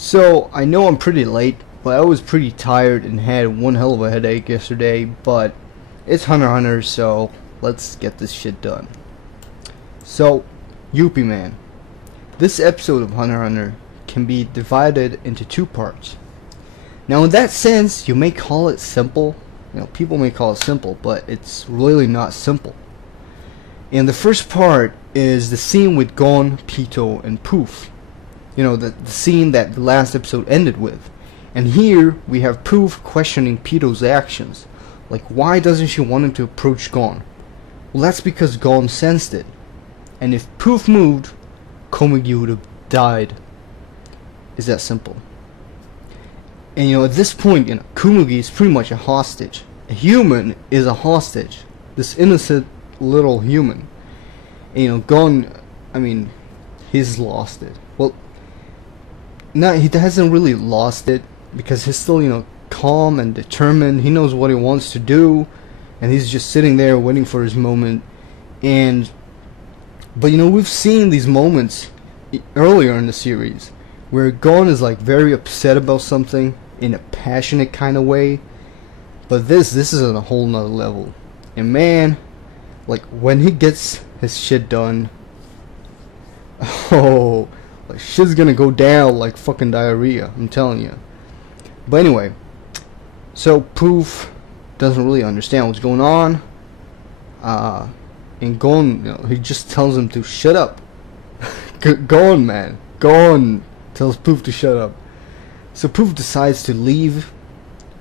So, I know I'm pretty late, but I was pretty tired and had one hell of a headache yesterday, but it's Hunter x Hunter, so let's get this shit done. So, Youpi man. This episode of Hunter x Hunter can be divided into two parts. Now in that sense, you may call it simple, people may call it simple, but it's really not simple. And the first part is the scene with Gon, Pitou, and Pouf. The scene that the last episode ended with. And here we have Pouf questioning Pitou's actions. Like, why doesn't she want him to approach Gon? Well, that's because Gon sensed it. And if Pouf moved, Komugi would have died. It's that simple. And at this point, Komugi is pretty much a hostage. A human is a hostage. This innocent little human. And Gon, he's lost it. Well, no, he hasn't really lost it, because he's still, calm and determined. He knows what he wants to do, and he's just sitting there waiting for his moment. But we've seen these moments earlier in the series where Gon is like very upset about something in a passionate kind of way, but this is on a whole nother level. And man, like when he gets his shit done, oh, like shit's gonna go down like fucking diarrhea, I'm telling you. But anyway, so Pouf doesn't really understand what's going on, and Gon, he just tells him to shut up. Gon, man, Gon tells Pouf to shut up. So Pouf decides to leave,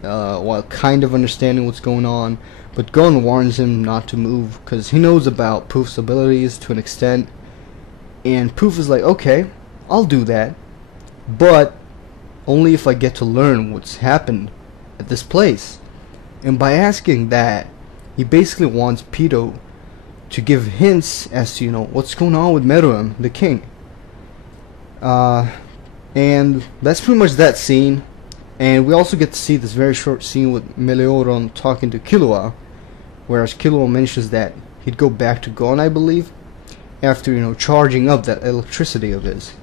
while kind of understanding what's going on, but Gon warns him not to move because he knows about Pouf's abilities to an extent, and Pouf is like, okay, I'll do that, but only if I get to learn what's happened at this place. And by asking that, he basically wants Pitou to give hints as to what's going on with Meruem, the king. And that's pretty much that scene. And we also get to see this very short scene with Meruem talking to Killua, whereas Killua mentions that he'd go back to Gon, I believe, after charging up that electricity of his.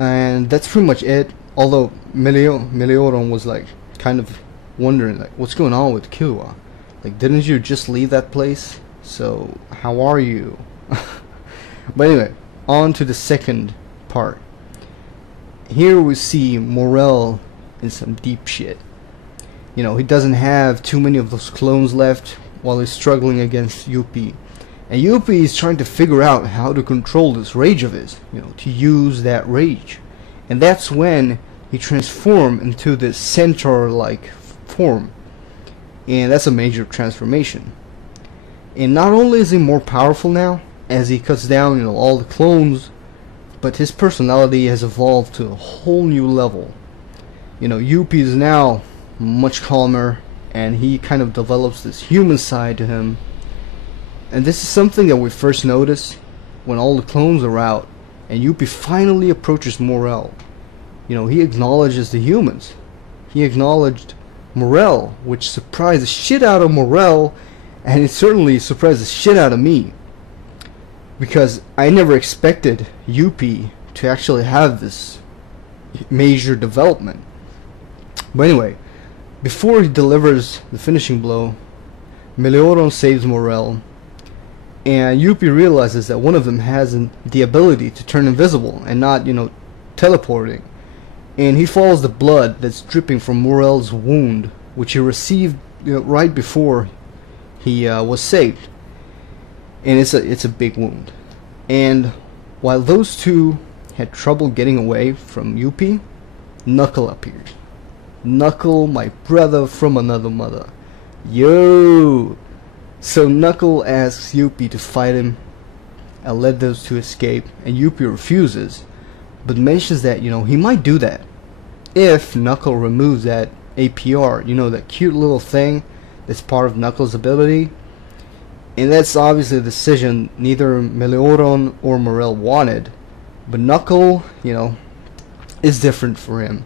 And that's pretty much it. Although Meruem was like kind of wondering like, what's going on with Killua? Like, didn't you just leave that place? So how are you? But anyway, on to the second part. Here we see Morel in some deep shit. He doesn't have too many of those clones left while he's struggling against Youpi. And Youpi is trying to figure out how to control this rage of his, to use that rage. And that's when he transformed into this centaur-like form. And that's a major transformation. And not only is he more powerful now, as he cuts down, all the clones, but his personality has evolved to a whole new level. Youpi is now much calmer, and he kind of develops this human side to him. And this is something that we first notice when all the clones are out, and Youpi finally approaches Morel. He acknowledges the humans. He acknowledged Morel, which surprised the shit out of Morel, and it certainly surprised the shit out of me, because I never expected Youpi to actually have this major development. But anyway, before he delivers the finishing blow, Meruem saves Morel, and Youpi realizes that one of them has the ability to turn invisible and not, teleporting. And he follows the blood that's dripping from Morel's wound, which he received right before he was saved. And it's a big wound. And while those two had trouble getting away from Youpi, Knuckle appeared. Knuckle, my brother from another mother. Yo! So Knuckle asks Youpi to fight him and let those two escape, and Youpi refuses, but mentions that he might do that if Knuckle removes that APR, that cute little thing that's part of Knuckle's ability. And that's obviously a decision neither Meruem or Morel wanted, but Knuckle, is different for him.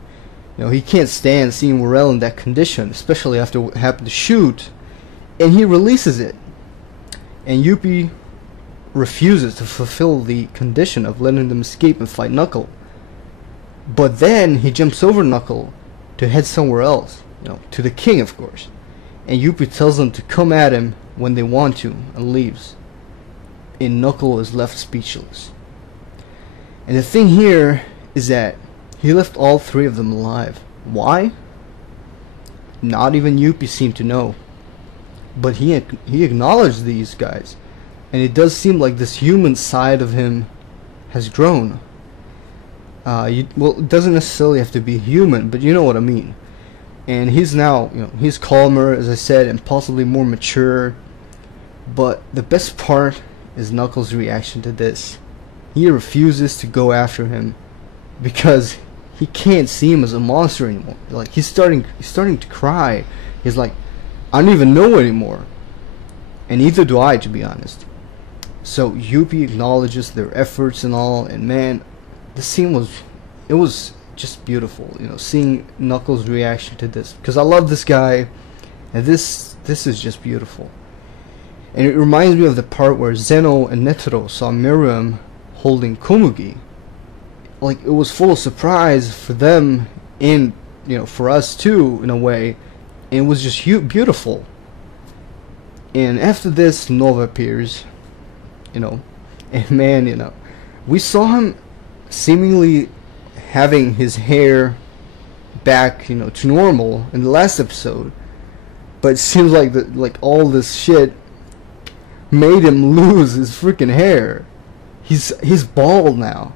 He can't stand seeing Morel in that condition, especially after what happened to Shoot, and he releases it. And Youpi refuses to fulfill the condition of letting them escape and fight Knuckle. But then he jumps over Knuckle to head somewhere else, to the king, of course. And Youpi tells them to come at him when they want to, and leaves. And Knuckle is left speechless. And the thing here is that he left all three of them alive. Why? Not even Youpi seemed to know. But he acknowledged these guys. And it does seem like this human side of him has grown. Well, it doesn't necessarily have to be human, but you know what I mean. And he's now, he's calmer, as I said, and possibly more mature. But the best part is Knuckles' reaction to this. He refuses to go after him because he can't see him as a monster anymore. Like, he's starting to cry. He's like, I don't even know anymore. And neither do I, to be honest. So Youpi acknowledges their efforts and all, and man, the scene was just beautiful, seeing Knuckles' reaction to this, because I love this guy, and this is just beautiful. And it reminds me of the part where Zeno and Netero saw Meruem holding Komugi. Like, it was full of surprise for them, and for us too, in a way. And it was just beautiful. And after this, Nova appears, and man, we saw him seemingly having his hair back, to normal in the last episode, but it seems like all this shit made him lose his freaking hair. He's bald now.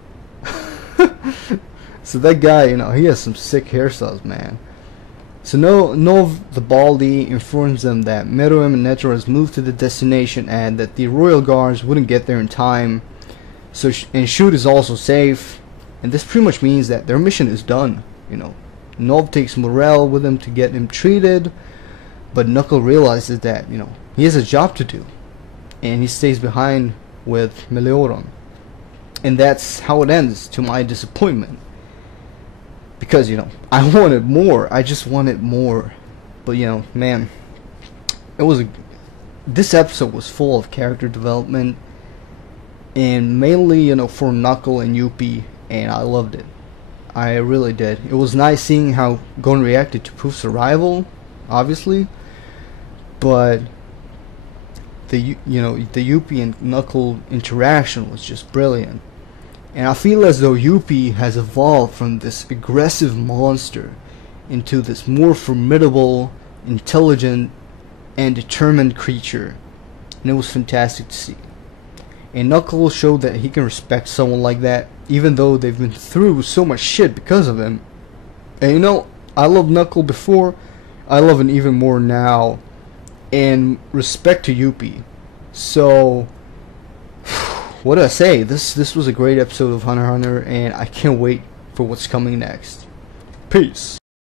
So that guy, he has some sick hairstyles, man. So Nov the Baldy informs them that Meruem and Netero has moved to the destination and that the royal guards wouldn't get there in time. So and Shoot is also safe, and this pretty much means that their mission is done. Nov takes Morel with him to get him treated, but Knuckle realizes that he has a job to do, and he stays behind with Meruem. And that's how it ends, to my disappointment. Because, I wanted more. I just wanted more. But, man, this episode was full of character development. And mainly, for Knuckle and Youpi. And I loved it. I really did. It was nice seeing how Gon reacted to Pouf's arrival, obviously. But the Youpi and Knuckle interaction was just brilliant. And I feel as though Youpi has evolved from this aggressive monster into this more formidable, intelligent, and determined creature. And it was fantastic to see. And Knuckle showed that he can respect someone like that, even though they've been through so much shit because of him. And I loved Knuckle before, I love him even more now. And respect to Youpi. So, what do I say? This was a great episode of Hunter x Hunter, and I can't wait for what's coming next. Peace.